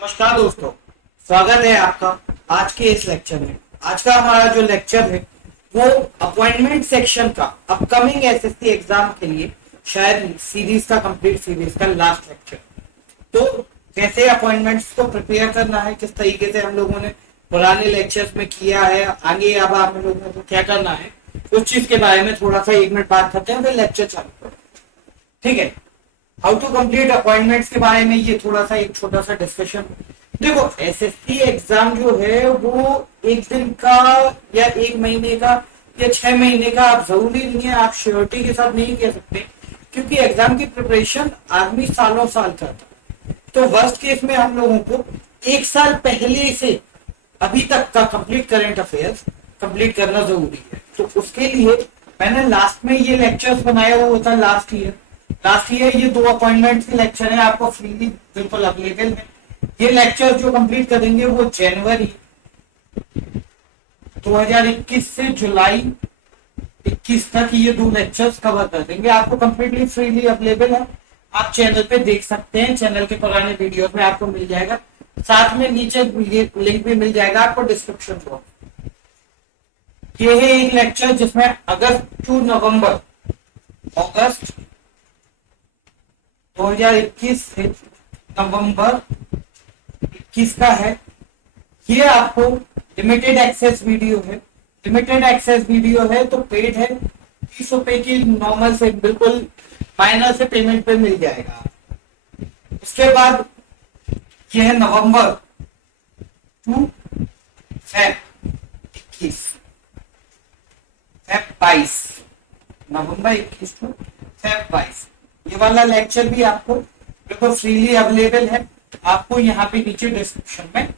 नमस्कार दोस्तों, स्वागत है आपका आज के इस लेक्चर में। आज का हमारा जो लेक्चर है वो अपॉइंटमेंट सेक्शन का अपकमिंग एसएससी एग्जाम के लिए शायद सीरीज का कंप्लीट सीरीज का लास्ट लेक्चर। तो कैसे अपॉइंटमेंट्स को प्रिपेयर करना है, किस तरीके से हम लोगों ने पुराने लेक्चर्स में किया है, आगे अब आप लोगों को क्या करना है, उस चीज के बारे में थोड़ा सा 1 मिनट बात करते हैं, फिर लेक्चर चालू करते हैं। ठीक है, हाउ टू कंप्लीट अपॉइंटमेंट्स के बारे में ये थोड़ा सा एक छोटा सा डिस्कशन। देखो, एसएससी एग्जाम जो है वो एक दिन का या 1 महीने का या 6 महीने का आप जरूरी नहीं है, आप श्योरिटी के साथ नहीं कह सकते, क्योंकि एग्जाम की प्रिपरेशन आदमी सालों साल करता है। तो वर्स्ट केस में हम लोगों को 1 साल पहले से अभी तक का कंप्लीट करंट अफेयर्स कंप्लीट करना जरूरी है। तो उसके लिए मैंने लास्ट में ये लेक्चर्स बनाया हुआ था लास्ट ईयर ये 2 अपॉइंटमेंट्स के लेक्चर है, आपको फ्रीली बिल्कुल अवेलेबल है। ये लेक्चर जो कंप्लीट करेंगे वो जनवरी 2021 से जुलाई 21 तक ये 2 लेक्चर्स कवर कर देंगे, आपको कंप्लीटली फ्रीली अवेलेबल है। आप चैनल पे देख सकते हैं, चैनल के पुराने वीडियोस में आपको मिल जाएगा, साथ में नीचे लिंक भी मिल जाएगा आपको डिस्क्रिप्शन बॉक्स। ये है एक लेक्चर जिसमें अगस्त टू नवंबर अगस्त 2021 से नवंबर 21 का है। ये आपको लिमिटेड एक्सेस वीडियो है तो पेड है, 30 रुपए की नॉर्मल से बिल्कुल माइनर से पेमेंट पे मिल जाएगा। उसके बाद ये है November to Feb 21 Feb 22 November 21 to Feb 22 ये वाला लेक्चर भी आपको बिल्कुल फ्रीली अवेलेबल है, आपको यहाँ पे नीचे डिस्क्रिप्शन में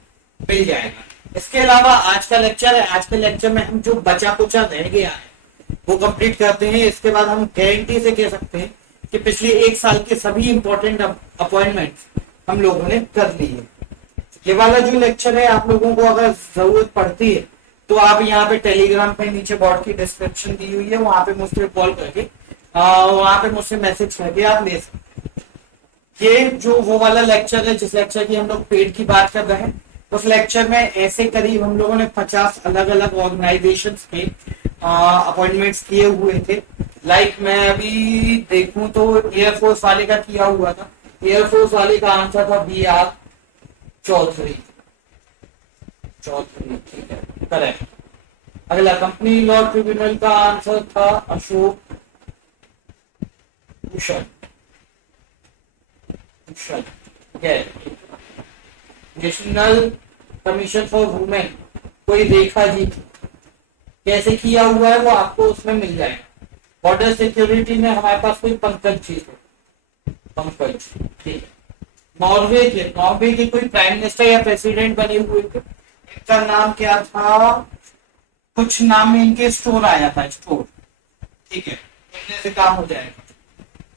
मिल जाएगा। इसके अलावा आज का लेक्चर है, आज के लेक्चर में हम जो बचा कुचा रह गया है वो कंप्लीट करते हैं। इसके बाद हम गारंटी से कह सकते हैं कि पिछले 1 साल के सभी इंपॉर्टेंट अपॉइंटमेंट्स हम लोगों ने कर ली है। ये वाला जो लेक्चर है आप लोगों को अगर जरूरत पड़ती है तो आप यहाँ पे टेलीग्राम पे नीचे बोर्ड की डिस्क्रिप्शन दी हुई है, वहां पे मुझसे कॉल करके वहां पे मुझसे मैसेज करके आप ले सकते हैं। ये जो वो वाला लेक्चर है जिस लेक्चर की हम लोग पेड की बात कर रहे हैं, उस लेक्चर में ऐसे करीब हम लोगों ने 50 अलग अलग ऑर्गेनाइजेशंस के अपॉइंटमेंट्स किए हुए थे। लाइक मैं अभी देखूं तो एयरफोर्स वाले का किया हुआ था, एयरफोर्स वाले का आंसर था BR चौधरी। ठीक है, करेक्ट। अगला कंपनी लॉ ट्रिब्यूनल का आंसर था Ashok Bhushan. National commission for women कोई रेखा जी, कैसे किया हुआ है वो आपको उसमें मिल जाएगा। बॉर्डर सिक्योरिटी में हमारे पास कोई पंकज जी थे, पंकज, ठीक है। नॉर्वे के कोई प्राइम मिनिस्टर या प्रेसिडेंट बने हुए थे, इनका नाम क्या था, कुछ नाम में इनके स्टोर आया था, स्टोर, ठीक है, इतने से काम हो जाएगा।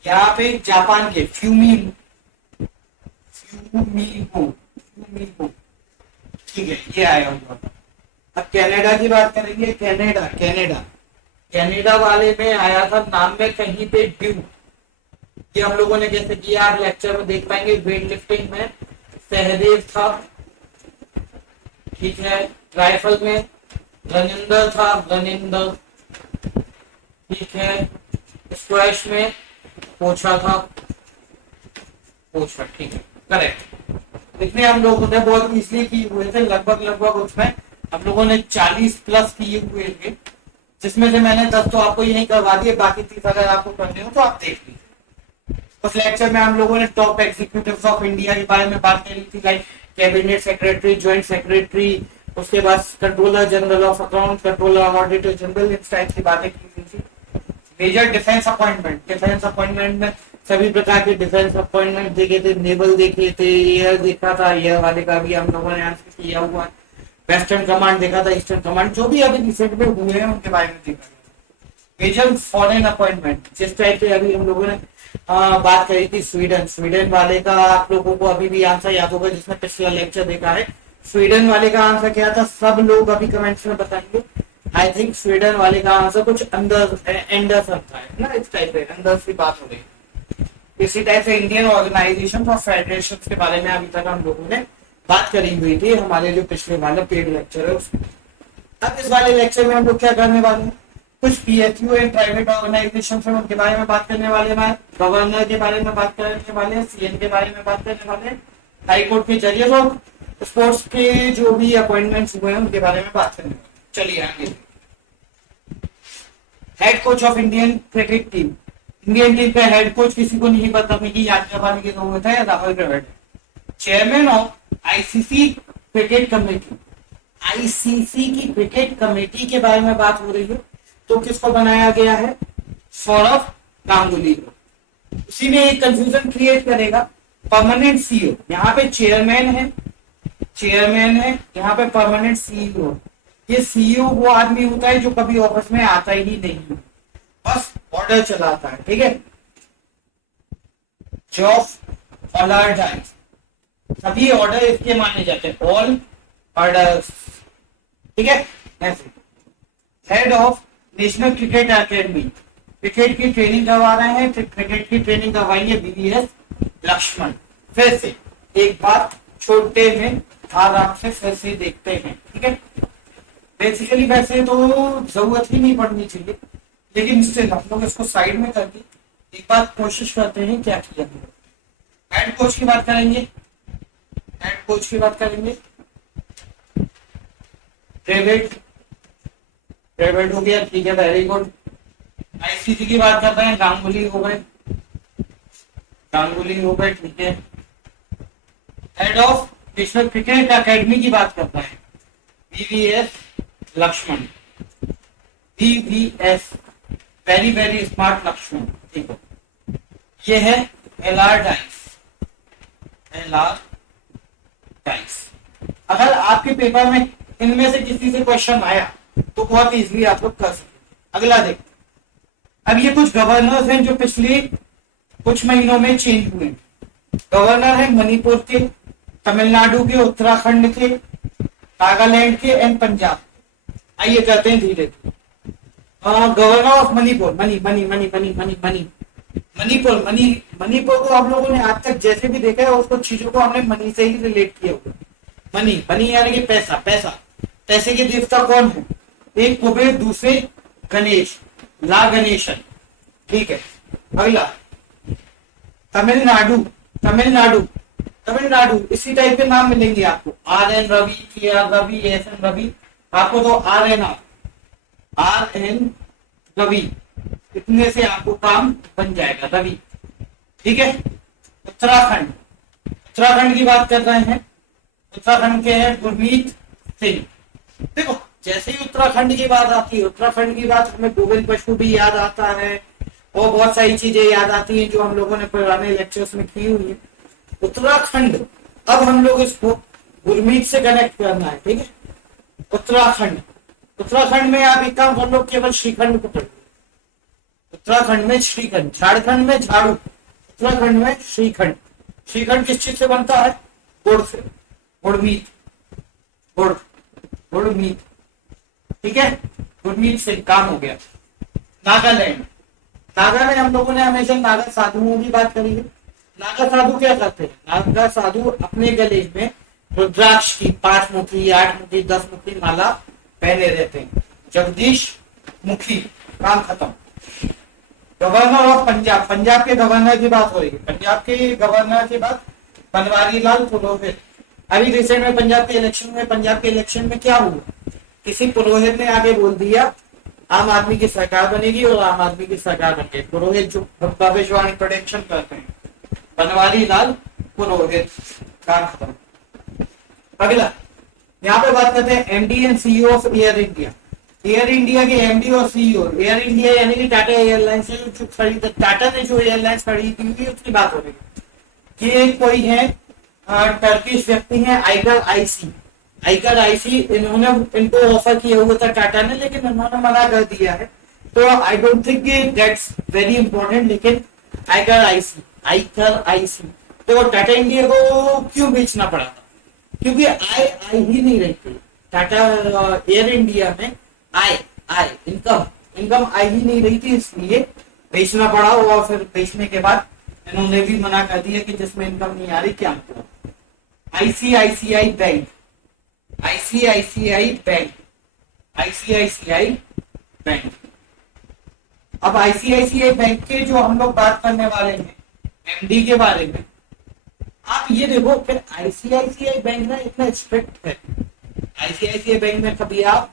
यहाँ पे जापान के फ्यूमिहो, ठीक है, ये आया हुआ था। अब कनाडा की बात करेंगे, कनाडा वाले में आया था नाम में कहीं पे ड्यू। ये हम लोगों ने कैसे किया आप लेक्चर में देख पाएंगे। वेट लिफ्टिंग में सहदेव था, ठीक है। राइफल में रनिंदर था, ठीक है। स्क्वैश में पोछा था, ठीक है, करेक्ट। इतने हम लोगों ने बहुत इजली किए हुए थे, लगभग उसमें हम लोगों ने 40 प्लस किए हुए थे, जिसमें से मैंने 10 तो आपको यही करवा दिए, बाकी 30 अगर आपको करने हो तो आप देख लीजिए। उस लेक्चर में हम लोगों ने टॉप एग्जीक्यूटिव्स ऑफ इंडिया के बारे में बात करी थी, like cabinet secretary, joint secretary, उसके बाद controller general of account, controller auditor general, इस टाइप की बातें की थी। मेजर डिफेंस अपॉइंटमेंट में सभी प्रकार के डिफेंस अपॉइंटमेंट देखे थे, नेवल देखे थे, एयर देखा था, एयर वाले का भी हम लोगों ने आंसर किया हुआ है। वेस्टर्न कमांड देखा था, ईस्टर्न कमांड, जो भी अभी रिसेंट में हुए हैं उनके बारे में देखा। मेजर फॉरेन अपॉइंटमेंट जिस टाइप से अभी हम लोगों ने बात करी थी, स्वीडन वाले का आप लोगों को अभी भी आंसर याद होगा, जिसने पिछला लेक्चर देखा है। स्वीडन वाले का आंसर क्या था, सब लोग अभी कमेंट्स में बताएंगे। आई थिंक स्वीडन वाले का आंसर कुछ अंदर एंडरसन था ना, इस टाइप से अंदर से बात हो रही। इसी टाइप से इंडियन ऑर्गेनाइजेशन और फेडरेशन के बारे में अभी तक हम लोगों ने बात करी हुई थी हमारे जो पिछले वाले पेड लेक्चर है उसमें। अब इस वाले लेक्चर में हम लोग क्या करने वाले हैं, कुछ पीएसयू एंड प्राइवेट ऑर्गेनाइजेशन है उनके बारे में बात करने वाले हैं, गवर्नर के बारे में बात करने वाले हैं, सीएम के बारे में बात करने वाले हैं, हाई कोर्ट के जजेस और स्पोर्ट्स के जो भी अपॉइंटमेंट्स हुए हैं उनके बारे में बात करने वाले। चलिए आगे। Head coach of Indian cricket team, Indian team का हेड कोच किसी को नहीं पता कि याद करवाने की जरूरत है, Rahul Dravid. Chairman of ICC cricket committee, ICC की क्रिकेट कमेटी के बारे में बात हो रही है, तो किसको बनाया गया है, सौरव गांगुली को। उसी में एक कंफ्यूजन क्रिएट करेगा, परमानेंट सीईओ, यहाँ पे चेयरमैन है, चेयरमैन है, यहाँ पे परमानेंट सीईओ। ये सीईओ वो आदमी होता है जो कभी ऑफिस में आता ही नहीं, बस ऑर्डर चलाता है, ठीक है। जॉब अलर्ट, सभी ऑर्डर इसके माने जाते हैं, ऑल ऑर्डर्स, ठीक है। ऐसे head of national cricket academy, cricket की ट्रेनिंग करवा रहे हैं, क्रिकेट की ट्रेनिंग करवाएंगे वीवीएस लक्ष्मण। फिर से एक बात छोटे में आराम से फिर से देखते हैं, ठीक है। बेसिकली वैसे तो जरूरत ही नहीं पड़नी चाहिए, लेकिन स्टिल हम लोग इसको साइड में करके एक बार कोशिश करते हैं क्या किया। हेड कोच की बात करेंगे, हेड कोच की बात करेंगे, डेविड हो गया, ठीक है, वेरी गुड। आईसीसी की बात करते हैं, गांगुली हो गए, गांगुली हो गए, ठीक है। Head of national cricket academy की बात करता है, VVS Laxman, VVS, very very smart Laxman, ठीक है। ये है एलआर डाइस, एलआर डाइस। अगर आपके पेपर में इनमें से किसी से क्वेश्चन आया तो बहुत इजीली आप लोग कर सकते। अगला देख, अब ये कुछ गवर्नर्स हैं जो पिछले कुछ महीनों में चेंज हुए। गवर्नर है मणिपुर के, तमिलनाडु के, उत्तराखंड के, नागालैंड के एंड पंजाब। आइए करते हैं धीरे धीरे। गवर्नर ऑफ मणिपुर, मणिपुर को आप लोगों ने आज तक जैसे भी देखा है उसको चीजों को हमने मनी से ही रिलेट किया हुआ। मनी यानी कि पैसा, पैसे के देवता कौन है, एक कुबेर, दूसरे गणेश, ला गणेशन, ठीक है। अगला तमिलनाडु इसी टाइप के नाम मिलेंगे आपको, are N Ravi, K R Ravi, S N Ravi, आपको तो आर एन रवि, इतने से आपको काम बन जाएगा, रवि, ठीक है। उत्तराखंड की बात कर रहे हैं, उत्तराखंड के हैं गुरमीत सिंह। देखो जैसे ही उत्तराखंड की बात आती है, उत्तराखंड की बात हमें गोविंद पशु भी याद आता है और बहुत सारी चीजें याद आती हैं जो हम लोगों ने पुराने लेक्चर्स में की हुई है। उत्तराखंड, अब हम लोग इसको गुरमीत से कनेक्ट करना है, ठीक है। उत्तराखंड में आप एक काम कर लो, केवल श्रीखंड को पढ़ो। उत्तराखंड में श्रीखंड, झारखंड में झाड़ू, उत्तराखंड में श्रीखंड। श्रीखंड किस चीज से बनता है, गुड़ से, गुड़मीत, गुड़मीत, ठीक है। गुरमीत से काम हो गया। नागालैंड हम लोगों ने हमेशा नागा साधुओं की बात करी है। नागा साधु क्या करते हैं, नागा साधु अपने गले में रुद्राक्ष की 5 मुखी, 8 मुखी, 10 मुखी माला पहने रहते हैं। जगदीश मुखी, काम खत्म। गवर्नर ऑफ पंजाब के गवर्नर की बात हो रही है। पंजाब के गवर्नर की बात बनवारी लाल पुरोहित। अभी रिसेंट में पंजाब के इलेक्शन में क्या हुआ, किसी पुरोहित ने आगे बोल दिया आम आदमी की सरकार बनेगी और आम आदमी की सरकार बन गई। पुरोहित जो भविष्यवाणी प्रोडिक्शन करते हैं, बनवारी लाल पुरोहित, काम खत्म। अगला यहाँ पे बात करते हैं MD and CEO of air India. Air India के एमडी और सीईओ, एयर इंडिया यानी कि टाटा एयरलाइंस से जो खरीदा, टाटा ने जो एयरलाइंस खरीदी हुई उसकी बात हो रही है। ये कोई है टर्किश व्यक्ति है, आइकर आईसी, इन्होंने इनको ऑफर किया हुआ था टाटा ने, लेकिन उन्होंने मना कर दिया है। तो I don't think that's very important, लेकिन आइकर आईसी तो टाटा इंडिया को क्यों बेचना पड़ा था, क्योंकि आय ही नहीं रही थी। टाटा एयर इंडिया में आय इनकम आई ही नहीं रही थी, इसलिए बेचना पड़ा। और फिर बेचने के बाद इन्होंने भी मना कर दिया कि जिसमें इनकम नहीं आ रही क्या करो। ICICI bank, ICICI bank, ICICI bank. अब आईसीआईसीआई बैंक के जो हम लोग बात करने वाले हैं एमडी के बारे में, आप ये देखो फिर आईसीआईसीआई बैंक ना इतना स्ट्रिक्ट है। आईसीआईसीआई बैंक में कभी आप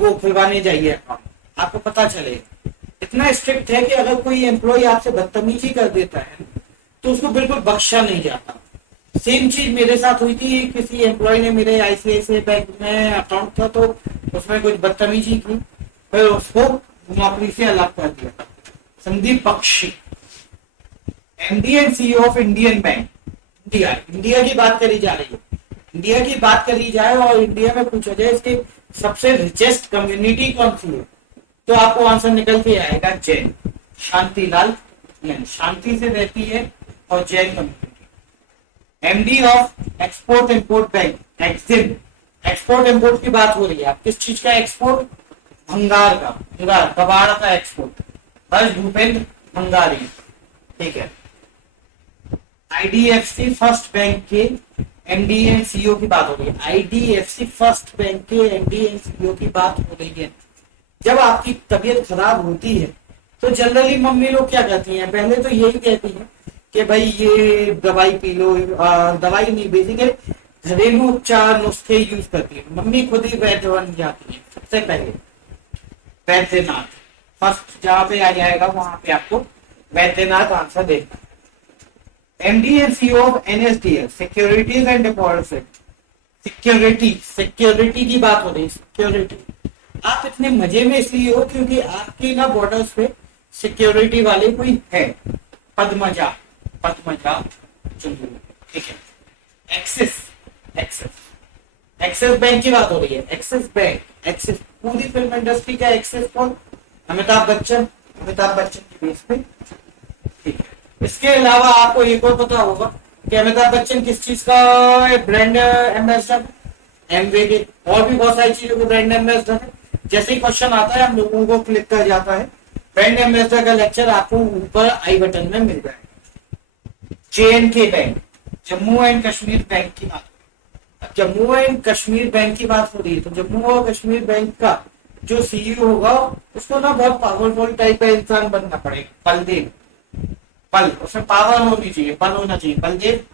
वो खुलवाने जाइए अकाउंट, आपको पता चलेगा इतना स्ट्रिक्ट है कि अगर कोई एम्प्लॉय आपसे बदतमीजी कर देता है तो उसको बिल्कुल बख्शा नहीं जाता। सेम चीज मेरे साथ हुई थी, किसी एम्प्लॉय ने मेरे आईसीआईसीआई बैंक में अकाउंट था तो उसमें कुछ बदतमीजी की, फिर उसको नौकरी से अलग कर दिया था। Sandeep Bakshi, MD and CEO of Indian bank India, India की बात करी जा रही है, इंडिया की बात करी जाए और इंडिया में पूछा जाए इसकी सबसे रिचेस्ट कम्युनिटी कौन सी है तो आपको आंसर निकल के आएगा जैन, शांतिलाल जैन, शांति से रहती है और Jain community. MD of export import bank Exim, export import की बात हो रही है, आप किस चीज का एक्सपोर्ट? भंगार का, भंगार कबाड़ का एक्सपोर्ट, हर्ष भूपेंद्र भंगारी, ठीक है। आईडीएफसी फर्स्ट बैंक के एमडी एंड सीईओ की बात हो रही है, आईडीएफसी फर्स्ट बैंक के एमडी एंड सीईओ की बात हो रही है। जब आपकी तबीयत खराब होती है तो जनरली मम्मी लोग क्या कहती हैं, पहले तो यही कहती हैं कि भाई ये दवाई पी लो, दवाई नहीं बेसिकली घरेलू उपचार नुस्खे यूज करती है। मम्मी खुद ही वैद्य बन जाती है सबसे पहले, वैद्यनाथ फर्स्ट जहां पे आ जाएगा वहां पे आपको वैद्यनाथ आंसर देना। MD and CEO of NSDL securities and deposit, security, security की बात हो रही है, सिक्योरिटी। आप इतने मजे में इसलिए हो क्योंकि आपकी ना बॉर्डर्स पे सिक्योरिटी वाले कोई है, पद्मजा, पद्मजा चंद्र, ठीक है। एक्सिस, एक्सिस, एक्सिस बैंक की बात हो रही है, एक्सिस बैंक, एक्सिस पूरी फिल्म इंडस्ट्री का एक्सिस कौन? अमिताभ बच्चन, अमिताभ बच्चन की बेस पे, ठीक है। इसके अलावा आपको एक और पता होगा कि अमिताभ बच्चन किस चीज का ब्रांड एम्बेसडर? एमवे के, और भी बहुत सारी चीजों के ब्रांड एम्बेसडर है। जैसे ही क्वेश्चन आता है हम लोगों को क्लिक कर जाता है, ब्रांड एम्बेसडर का लेक्चर आपको ऊपर आई बटन में मिल जाएगा। JNK bank, Jammu and Kashmir bank की बात, जम्मू एंड कश्मीर बैंक की बात हो रही है तो जम्मू और कश्मीर बैंक का जो सीईओ होगा उसको ना बहुत पावरफुल टाइप का इंसान बनना पड़ेगा, बलदेव, पल उसमें पावर होनी चाहिए, पल होना चाहिए, बलदेव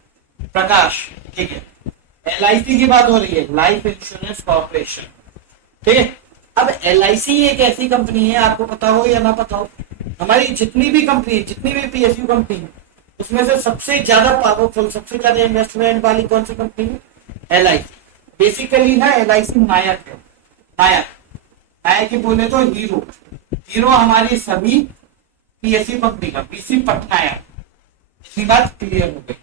प्रकाश, ठीक है। एलआईसी की बात हो रही है, लाइफ इंश्योरेंस कॉर्पोरेशन, ठीक है। अब एलआईसी एक ऐसी कंपनी है, आपको पता हो या ना पता हो, हमारी जितनी भी कंपनी, जितनी भी पीएसयू कंपनी है उसमें से सबसे ज्यादा पावरफुल, सबसे ज्यादा इन्वेस्टमेंट वाली कौन सी कंपनी है? एलआईसी। बेसिकली ना एलआईसी नायक है, नायक, नायक की बोले तो हीरो, हीरो हमारी सभी पीएसयू कंपनी का, पीसी पटनायक, इतनी बात क्लियर हो गई।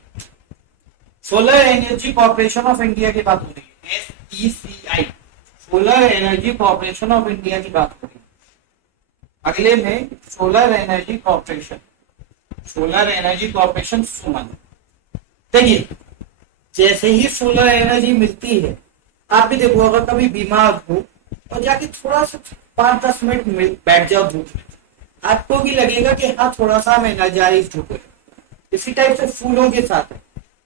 Solar energy corporation of India की बात हो रही है, SECI, solar energy corporation of India की बात हो रही है। अगले में solar energy corporation, solar energy corporation Suman. देखिए जैसे ही सोलर एनर्जी मिलती है, आप भी देखो अगर कभी बीमार हो और जाके थोड़ा सा 5-10 मिनट बैठ जाओ धूप में, आपको भी लगेगा कि हाँ थोड़ा सा हम एनर्जाइज हो गए। इसी टाइप से फूलों के साथ है,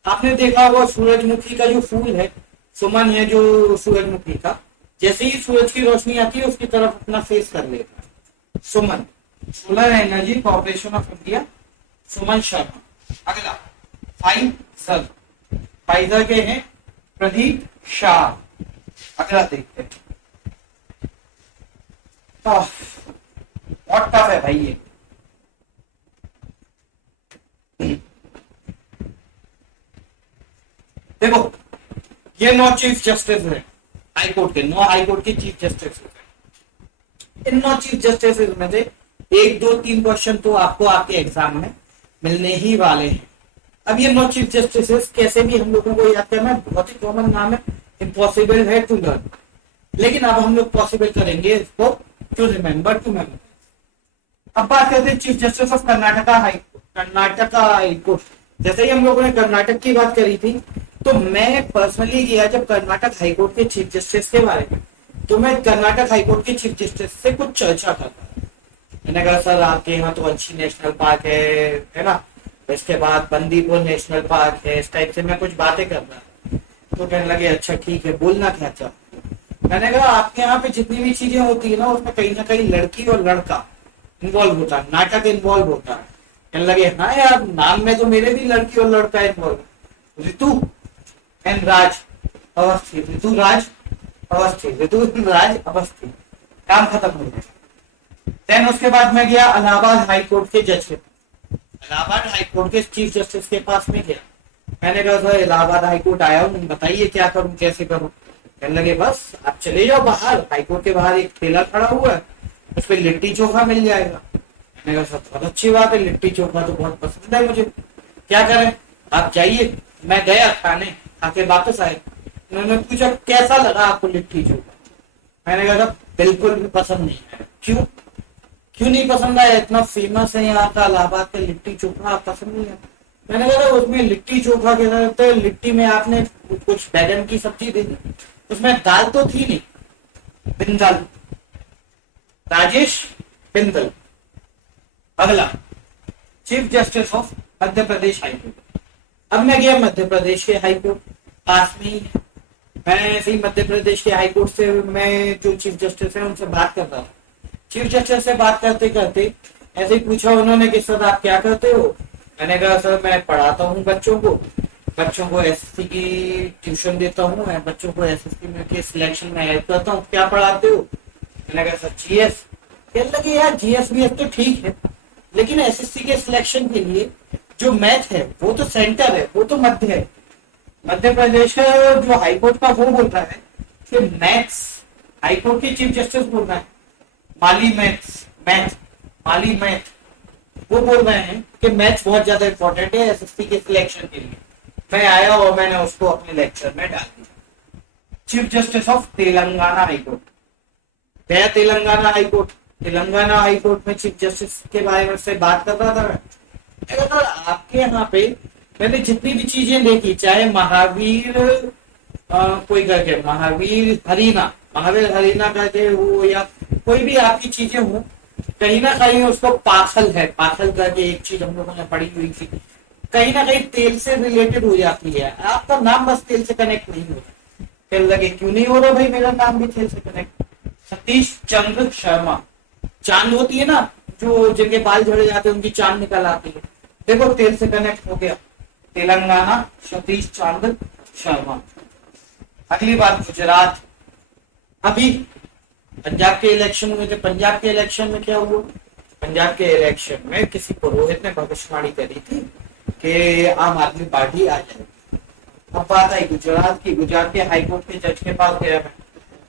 आपने देखा होगा सूरजमुखी का जो फूल है, सुमन है जो सूरजमुखी का, जैसे ही सूरज की रोशनी आती है उसकी तरफ अपना फेस कर लेता है, Suman, solar energy corporation of India, Suman Sharma. अगला फाइजर, फाइजर के हैं प्रदीप शाह। अगला देखते हैं, बहुत टफ है भाई ये। देखो ये 9 चीफ जस्टिस है हाई कोर्ट के, 9 हाई कोर्ट के चीफ जस्टिस है। इन 9 चीफ जस्टिस में से 1, 2, 3 क्वेश्चन तो आपको आपके एग्जाम में मिलने ही वाले हैं। अब ये 9 चीफ जस्टिस कैसे भी हम लोगों को याद करना, बहुत ही कॉमन नाम है, इम्पॉसिबल है टू लर्न, लेकिन अब हम लोग पॉसिबल करेंगे इसको टू रिमेम्बर, टू मेमोराइज। अब बात करते हैं chief justice of Karnataka high court, Karnataka high court. जैसे ही हम लोगों ने कर्नाटक की बात करी थी तो मैं पर्सनली गया जब कर्नाटक हाईकोर्ट के चीफ जस्टिस के बारे में, तो मैं कर्नाटक हाईकोर्ट के चीफ जस्टिस से कुछ चर्चा करता, मैंने कहा सर आपके यहाँ तो अच्छी नेशनल पार्क है ना, इसके बाद बंदीपुर नेशनल पार्क है, इस टाइप से मैं कुछ बातें कर रहा। तो कहने लगे अच्छा ठीक है, बोलना क्या चाहते। मैंने कहा आपके यहाँ पे जितनी भी चीजें होती है ना, उसमें कहीं ना कहीं लड़की और लड़का इन्वॉल्व होता है, नाटक इन्वॉल्व होता है। कहने लगे हाँ यार, नाम में तो मेरे भी लड़की और लड़का इन्वॉल्व है, ऋतु एंड राज अवस्थी, ऋतु राज अवस्थी, ऋतु राज अवस्थी, काम खत्म हो गया। देन उसके बाद मैं गया इलाहाबाद हाई कोर्ट के जज के, इलाहाबाद हाई कोर्ट के चीफ जस्टिस के पास में गया। मैंने कहा सर इलाहाबाद हाई कोर्ट आया हूँ, बताइए क्या करूँ कैसे करूँ। कहने लगे बस आप चले जाओ बाहर, हाई कोर्ट के बाहर एक ठेला खड़ा हुआ है, उस पर लिट्टी चोखा मिल जाएगा। मैंने कहा सर बहुत अच्छी बात है, लिट्टी चोखा तो बहुत पसंद है मुझे, क्या करें आप जाइए। मैं गया खाने, खा के वापस आए। उन्होंने पूछा कैसा लगा आपको लिट्टी चोखा। मैंने कहा बिल्कुल भी पसंद नहीं है। क्यों क्यों नहीं पसंद आया, इतना फेमस है यहाँ का इलाहाबाद का लिट्टी चोखा, आप पसंद नहीं है। मैंने कहा उसमें लिट्टी चोखा के साथ लिट्टी में आपने कुछ बैगन की सब्जी दे दी, उसमें दाल तो थी नहीं, बिंदल, राजेश बिंदल। अगला chief justice of Madhya Pradesh high court. अब मैं गया मध्य प्रदेश के हाईकोर्ट, पास में ही है। मैं ऐसे ही मध्य प्रदेश के हाईकोर्ट से मैं जो चीफ जस्टिस है उनसे बात कर रहा हूँ। चीफ जस्टिस से बात करते करते ऐसे ही पूछा उन्होंने कि सर आप क्या करते हो। मैंने कहा सर मैं पढ़ाता हूँ बच्चों को एसएससी की ट्यूशन देता हूँ, मैं बच्चों को एसएससी में के सिलेक्शन में हेल्प करता हूँ। क्या पढ़ाते हो। मैंने कहा सर जीएस। कहने लगे यार जीएस भी तो ठीक है, लेकिन एसएससी के सिलेक्शन के लिए जो मैथ है वो तो सेंटर है, वो तो मध्य है। मध्य प्रदेश का जो हाईकोर्ट का वो बोलता है कि मैथ्स, हाईकोर्ट के चीफ जस्टिस बोल रहा है माली मैथ, वो बोल रहे हैं कि मैथ्स बहुत ज्यादा इंपॉर्टेंट है एसएससी के सिलेक्शन के लिए। मैं आया और मैंने उसको अपने लेक्चर में डाल दिया। Chief justice of Telangana high court गया, तेलंगाना हाईकोर्ट में चीफ जस्टिस के बारे में से बात कर रहा था मैं। तो आपके यहाँ पे मैंने जितनी भी चीजें देखी, चाहे महावीर कोई करके महावीर हरीना करके वो, या कोई भी आपकी चीजें हो, कहीं ना कहीं उसको पाखल करके एक चीज हम लोगों ने पढ़ी हुई थी, कहीं ना कहीं तेल से रिलेटेड हो जाती है। आपका नाम बस तेल से कनेक्ट नहीं होता। कहने लगे क्यों नहीं हो रहा भाई, मेरा नाम भी तेल से कनेक्ट। सतीश चंद्र शर्मा, चांद होती है ना जो जिनके बाल झड़ जाते हैं उनकी चांद निकल आती है, देखो तेल से कनेक्ट हो गया, तेलंगाना सतीश चंद्र शर्मा। अगली बात गुजरात। अभी पंजाब के इलेक्शन हुए थे, पंजाब के इलेक्शन में क्या हुआ, पंजाब के इलेक्शन में किसी पुरोहित ने भविष्यवाणी करी थी कि आम आदमी पार्टी आ जाएगी। अब बात आई गुजरात की, गुजरात के हाईकोर्ट के जज के पास गया मैं,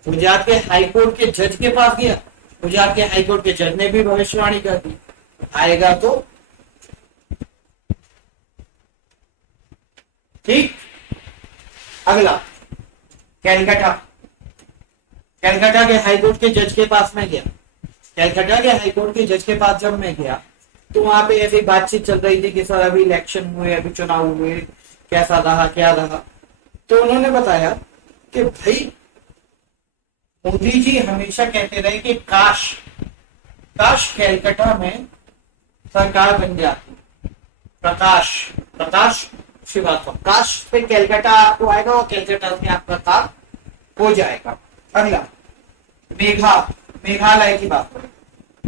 गुजरात के हाईकोर्ट के जज के पास गया, गुजरात के हाईकोर्ट के जज ने भी भविष्यवाणी कर दी आएगा तो ठीक। अगला कैलकाटा के हाईकोर्ट के जज के पास में गया। कैलकाटा के हाईकोर्ट के जज के पास जब मैं गया तो वहां पे ऐसी बातचीत चल रही थी कि सर अभी इलेक्शन हुए, अभी चुनाव हुए, कैसा रहा क्या रहा। तो उन्होंने बताया कि भाई मोदी जी हमेशा कहते रहे कि काश कैलकाटा में सरकार बन जाती, प्रकाश श्रीवास्तव, काश पे कैलकाटा आपको आएगा और कैलकाटा से आपका काम हो जाएगा। अगला मेघालय की बात करें,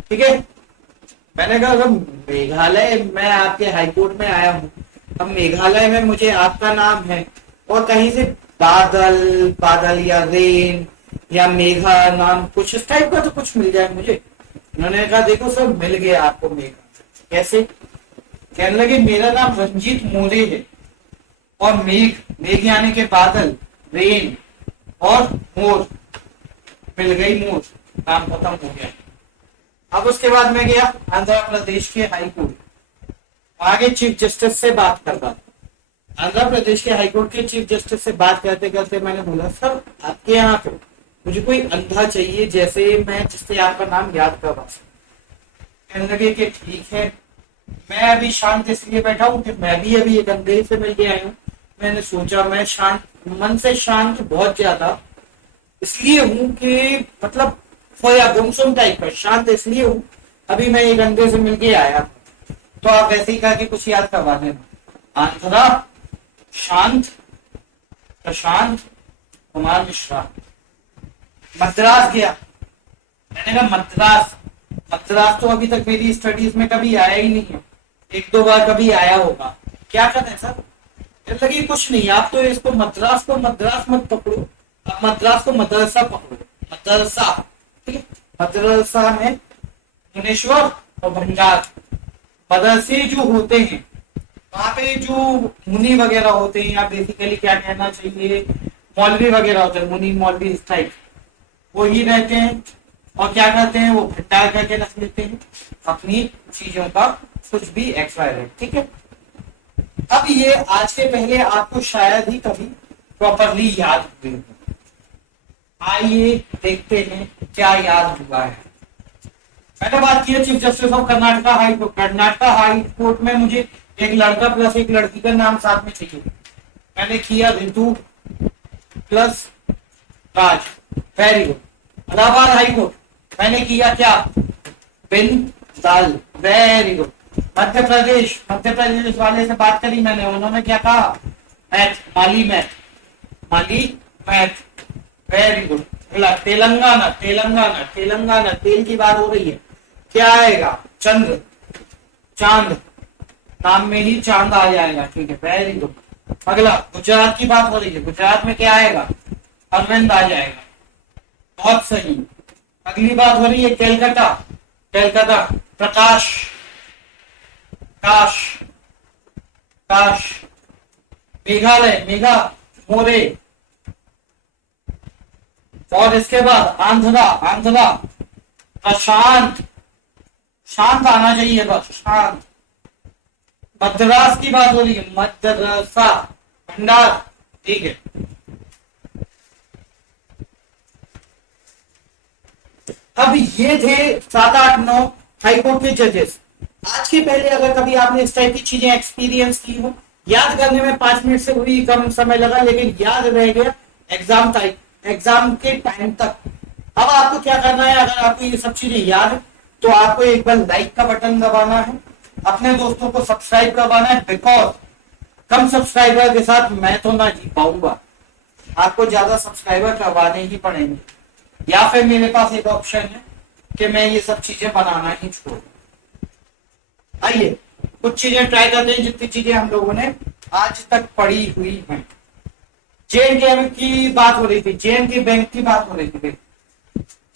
ठीक है। मैंने कहा अगर मेघालय, मैं आपके हाईकोर्ट में आया हूँ, अब मेघालय में मुझे आपका नाम है और कहीं से बादल या रेन या मेघा नाम कुछ इस टाइप का तो कुछ मिल जाए मुझे। उन्होंने कहा देखो सर मिल गया आपको मेघा। कैसे। कहने लगे मेरा नाम रंजीत मोरे है और मेघ यानी के बादल, रेन और मोर, मिल गई मोर, काम खत्म हो गया। अब उसके बाद मैं गया आंध्र प्रदेश के हाईकोर्ट, आगे चीफ जस्टिस से बात कर रहा था। आंध्र प्रदेश के हाईकोर्ट के चीफ जस्टिस से बात करते करते मैंने बोला सर आपके यहाँ पे मुझे कोई अंधा चाहिए जैसे मैं जिससे आपका नाम याद करवा सकूं। कहने लगे कि ठीक है। मैं अभी शांत इसलिए बैठा हूँ कि मैं भी अभी एक अंधे से मिल के आया हूँ। मैंने सोचा मैं शांत, मन से शांत बहुत ज्यादा इसलिए हूँ कि मतलब गुमसुम टाइप का शांत इसलिए हूँ, अभी मैं एक अंधे से मिलके आया। तो आप वैसे ही करके कुछ याद करवा देना। आंध्रा, शांत, प्रशांत कुमार मिश्रा। मद्रास गया, मैंने कहा मद्रास, मद्रास तो अभी तक मेरी स्टडीज में कभी आया ही नहीं है, एक दो बार कभी आया होगा। क्या कहते हैं सर? लगी कुछ नहीं, आप तो इसको मद्रास को मद्रास मत पकड़ो, आप मद्रास को मदरसा पकड़ो, मदरसा। ठीक है, मदरसा में भुवनेश्वर और भंडार, मदरसे जो होते हैं वहां पे जो मुनि वगैरह होते हैं, या बेसिकली क्या कहना चाहिए, मौलवी वगैरह होते हैं, मुनि मौलवी इस टाइप, वो ही रहते हैं। और क्या करते हैं, वो भंडार करके रख लेते हैं अपनी चीजों का, कुछ भी एक्सपायर है। ठीक है, अब ये आज के पहले आपको शायद ही कभी प्रॉपरली याद हुए हो। आइए देखते हैं क्या याद हुआ है। मैंने बात की है chief justice of Karnataka high court. Karnataka high court में मुझे एक लड़का प्लस एक लड़की का नाम साथ में चाहिए। मैंने किया Ritu plus Raj, very good. Allahabad high court मैंने किया क्या, बिंदाल, वेरी गुड। मध्य प्रदेश वाले से बात करी मैंने, उन्होंने क्या कहा, मैथ, माली मैथ, माली मैथ, वेरी गुड। तेलंगाना, तेल की बात हो रही है, क्या आएगा, चंद्र, चांद, नाम में ही चांद आ जाएगा। ठीक है, वेरी गुड। अगला गुजरात की बात हो रही है, गुजरात में क्या आएगा, अरविंद आ जाएगा, बहुत सही। अगली बात हो रही है केलकता, प्रकाश, काश, मेघालय, मेघा, मोरे। और इसके बाद आंध्रा, प्रशांत, शांत आना चाहिए बस, शांत। मद्रास की बात हो रही है, मदरसा, भंडार। ठीक है, अब ये थे 7, 8, 9 हाईकोर्ट के जजेस। आज के पहले अगर कभी आपने इस टाइप की चीजें एक्सपीरियंस की हो, याद करने में 5 मिनट से भी कम समय लगा, लेकिन याद रह गया एग्जाम के टाइम तक। अब आपको क्या करना है, अगर आपको ये सब चीजें याद है तो आपको एक बार लाइक का बटन दबाना है, अपने दोस्तों को सब्सक्राइब करवाना है, बिकॉज कम सब्सक्राइबर के साथ मैं तो ना जी पाऊंगा, आपको ज्यादा सब्सक्राइबर करवाने ही पड़ेंगे, या फिर मेरे पास एक ऑप्शन है कि मैं ये सब चीजें बनाना ही छोड़। आइए कुछ चीजें ट्राई करते हैं, जितनी चीजें हम लोगों ने आज तक पढ़ी हुई हैं। जे.एन.के की बात हो रही थी, जे.एन.के बैंक की बात हो रही थी,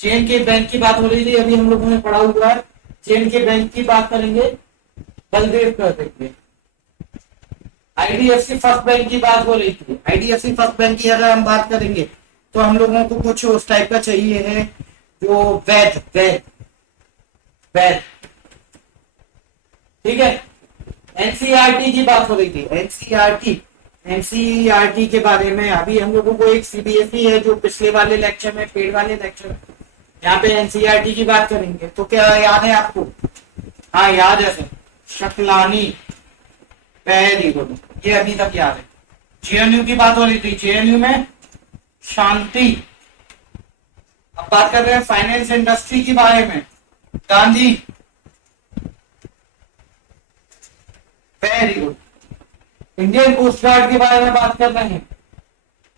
जे.एन.के बैंक की बात हो रही थी, अभी हम लोगों ने पढ़ा हुआ है। जे.एन.के बैंक की बात करेंगे, बलदेव कर देंगे। आईडीएफसी फर्स्ट बैंक की बात हो रही थी, आईडीएफसी फर्स्ट बैंक की अगर हम बात करेंगे तो हम लोगों को कुछ उस टाइप का चाहिए है जो वैध, ठीक है। एनसीईआरटी की बात हो रही थी, एनसीईआरटी के बारे में अभी हम लोगों को एक सीबीएसई है जो पिछले वाले लेक्चर में, पेड वाले लेक्चर, यहाँ पे एनसीईआरटी की बात करेंगे। तो क्या याद है आपको? हाँ याद है सर, शकलानी, वेरी गुड, ये अभी तक याद है। जेएनयू की बात हो रही थी, जेएनयू में शांति। अब बात कर रहे हैं फाइनेंस इंडस्ट्री के बारे में, Gandhi, very good. Indian coast guard के बारे में बात कर रहे हैं,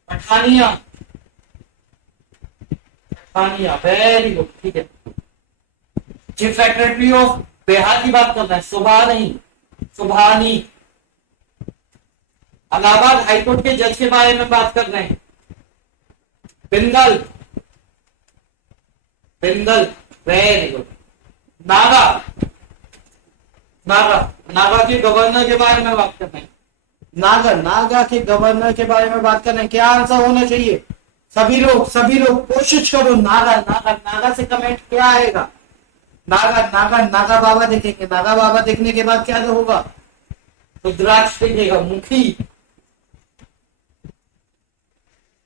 पठानिया, वेरी गुड, ठीक है। चीफ सेक्रेटरी ऑफ बिहार की बात कर रहे हैं, सुभानी। इलाहाबाद हाईकोर्ट के जज के बारे में बात कर रहे हैं, बिंदल, वेरी गुड। नागा के गवर्नर के बारे में बात कर रहे हैं, नागा के गवर्नर के बारे में बात कर रहे हैं। क्या आंसर होना चाहिए? सभी लोग कोशिश करो। नागा से कमेंट क्या आएगा? नागा बाबा देखेंगे, नागा बाबा देखने के बाद क्या होगा? रुद्राक्ष दिखेगा, मुखी।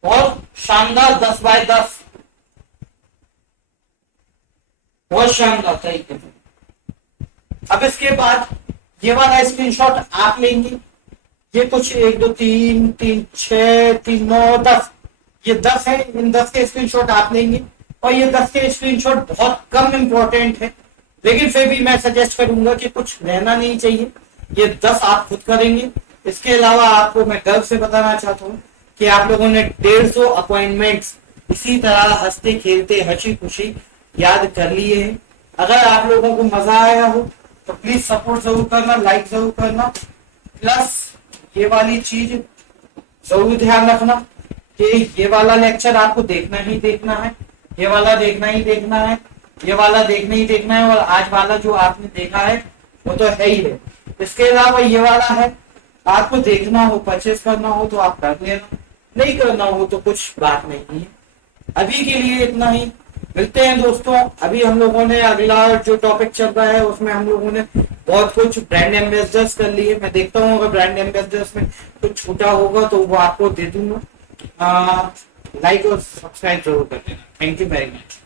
और शानदार 10/10, बहुत शानदार तरीके से। अब इसके बाद ये वाला स्क्रीनशॉट आप लेंगे, ये कुछ 1 2 3 3 6 3 9 10, ये 10 है। इन 10 के स्क्रीनशॉट आप लेंगे, और ये 10 के स्क्रीनशॉट बहुत कम इंपॉर्टेंट है, लेकिन फिर भी मैं सजेस्ट करूंगा कि कुछ रहना नहीं चाहिए, ये 10 आप खुद करेंगे। इसके अलावा आपको मैं गर्व से बताना चाहता हूँ कि आप लोगों ने 150 अपॉइंटमेंट्स इसी तरह हंसते खेलते हंसी खुशी याद कर लिए हैं। अगर आप लोगों को मजा आया हो तो प्लीज सपोर्ट जरूर करना, लाइक जरूर करना, प्लस ये वाली चीज जरूर ध्यान रखना कि ये वाला लेक्चर आपको देखना ही देखना है, ये वाला देखना ही देखना है, ये वाला देखना ही देखना है, और आज वाला जो आपने देखा है वो तो है ही है। इसके अलावा ये वाला है, आपको देखना हो परचेस करना हो तो आप कर लेना, नहीं करना हो तो कुछ बात नहीं है। अभी के लिए इतना ही, मिलते हैं दोस्तों। अभी हम लोगों ने अगला जो टॉपिक चल रहा है उसमें हम लोगों ने बहुत कुछ ब्रांड एम्बेसडर्स कर लिए। मैं देखता हूँ अगर ब्रांड एम्बेसडर्स में कुछ छूटा होगा तो वो आपको दे दूंगा। लाइक और सब्सक्राइब जरूर कर देना। Thank you very much.